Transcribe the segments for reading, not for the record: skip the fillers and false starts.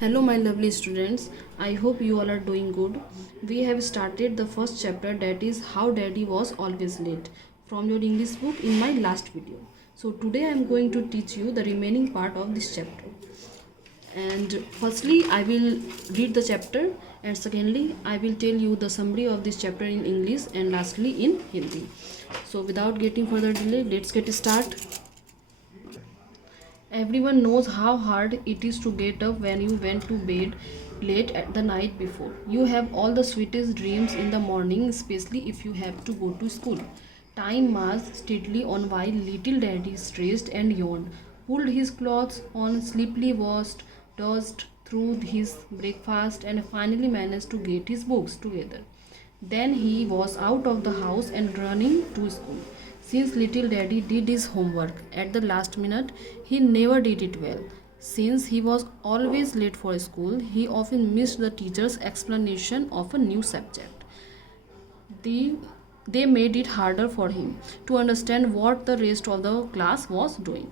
Hello, my lovely students. I hope you all are doing good. We have started the first chapter, that is how daddy was always late, from your English book in my last video. So today I am going to teach you the remaining part of this chapter. And firstly, I will read the chapter, and secondly, I will tell you the summary of this chapter in English, and lastly in Hindi. So without getting further delay, let's get started. Everyone knows how hard it is to get up when you went to bed late at the night before. You have all the sweetest dreams in the morning, especially if you have to go to school. Time marched steadily on while little daddy stressed and yawned, pulled his clothes on, sleepily washed, dozed through his breakfast, and finally managed to get his books together. Then he was out of the house and running to school. Since little daddy did his homework at the last minute, he never did it well. Since he was always late for school, he often missed the teacher's explanation of a new subject. The, they made it harder for him to understand what the rest of the class was doing.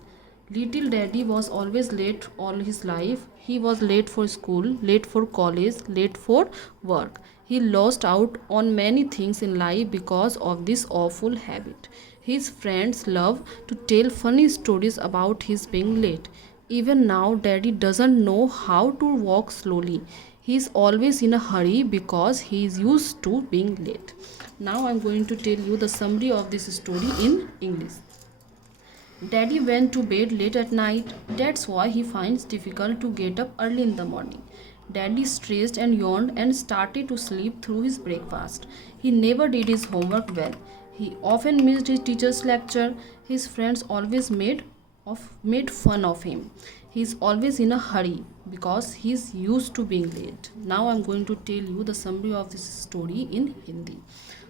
Little daddy was always late all his life. He was late for school, late for college, late for work. He lost out on many things in life because of this awful habit. His friends love to tell funny stories about his being late. Even now, daddy doesn't know how to walk slowly. He is always in a hurry because he is used to being late. Now I am going to tell you the summary of this story in English. Daddy went to bed late at night. That's why he finds difficult to get up early in the morning. Daddy stressed and yawned and started to sleep through his breakfast. He never did his homework well. He often missed his teacher's lecture. His friends always made fun of him. He is always in a hurry because he is used to being late. Now I am going to tell you the summary of this story in Hindi.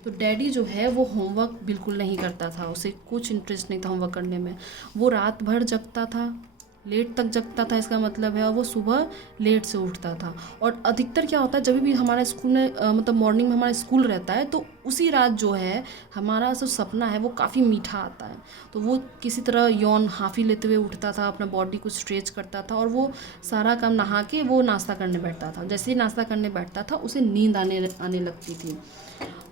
तो daddy जो है वो homework बिल्कुल नहीं करता था, उसे कुछ इंटरेस्ट नहीं था होमवर्क करने में। वो रात भर जगता था, लेट तक जगता था, इसका मतलब है, और वो सुबह लेट से उठता था। और अधिकतर क्या होता है, जब भी हमारा स्कूल में मतलब मॉर्निंग में हमारा स्कूल रहता है, तो उसी रात जो है हमारा जो सपना है वो काफ़ी मीठा आता है। तो वो किसी तरह यौन हाफी लेते हुए उठता था, अपना बॉडी को स्ट्रेच करता था, और वो सारा काम नहा के वो नाश्ता करने बैठता था। जैसे ही नाश्ता करने बैठता था उसे नींद आने लगती थी।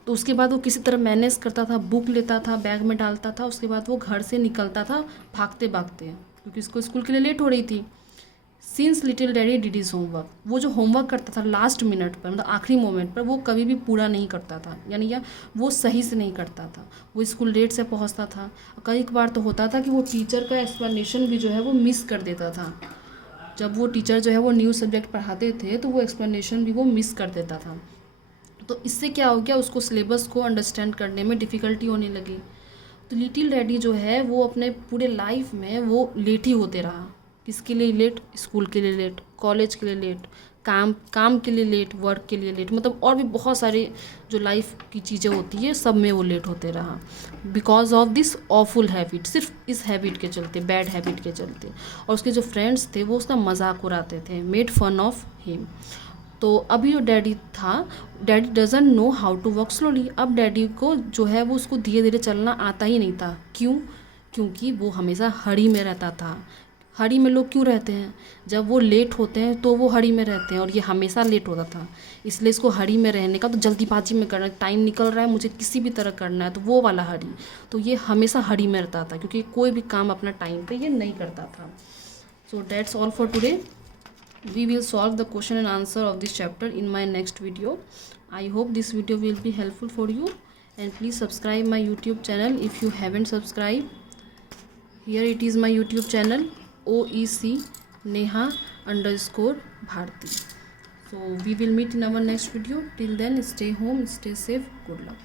तो उसके बाद वो किसी तरह मैनेज करता था, बुक लेता था, बैग में डालता था, उसके बाद वो घर से निकलता था भागते भागते, क्योंकि उसको स्कूल के लिए लेट हो रही थी। Since little daddy did his homework, वो जो होमवर्क करता था लास्ट मिनट पर, मतलब आखिरी मोमेंट पर, वो कभी भी पूरा नहीं करता था, यानी या वो सही से नहीं करता था। वो स्कूल लेट से पहुंचता था। कई बार तो होता था कि वो टीचर का एक्सप्लेनेशन भी जो है वो मिस कर देता था। जब वो टीचर जो है वो न्यू सब्जेक्ट पढ़ाते थे तो वो एक्सप्लेनेशन भी वो मिस कर देता था। तो इससे क्या हो गया, उसको सिलेबस को अंडरस्टैंड करने में डिफ़िकल्टी होने लगी। तो लिटिल डैडी जो है वो अपने पूरे लाइफ में वो लेट ही होते रहा। किसके लिए लेट? स्कूल के लिए लेट, कॉलेज के लिए लेट, काम के लिए लेट, वर्क के लिए लेट, मतलब और भी बहुत सारे जो लाइफ की चीज़ें होती है सब में वो लेट होते रहा, because of this awful habit. सिर्फ इस हैबिट के चलते, बैड हैबिट के चलते। और उसके जो फ्रेंड्स थे वो उसका मजाक उड़ाते थे, मेड फन ऑफ हिम। तो अभी जो डैडी था, daddy doesn't know how to walk slowly. अब डैडी को जो है वो उसको धीरे धीरे चलना आता ही नहीं था। क्यों? क्योंकि वो हमेशा हड़ी में रहता था। हड़ी में लोग क्यों रहते हैं? जब वो लेट होते हैं तो वो हड़ी में रहते हैं, और ये हमेशा लेट होता था। इसलिए इसको हड़ी में रहने का, तो जल्दीबाजी में करना, टाइम निकल रहा है, मुझे किसी भी तरह करना है, तो वो वाला हड़ी। तो ये हमेशा हड़ी में रहता था, क्योंकि कोई भी काम अपना टाइम पे ये नहीं करता था। So that's all for today. We will solve the question and answer of this chapter in my next video. I hope this video will be helpful for you, and please subscribe my YouTube channel if you haven't subscribed. Here it is my YouTube channel, OEC Neha_Bharti. So we will meet in our next video. Till then, stay home, stay safe, good luck.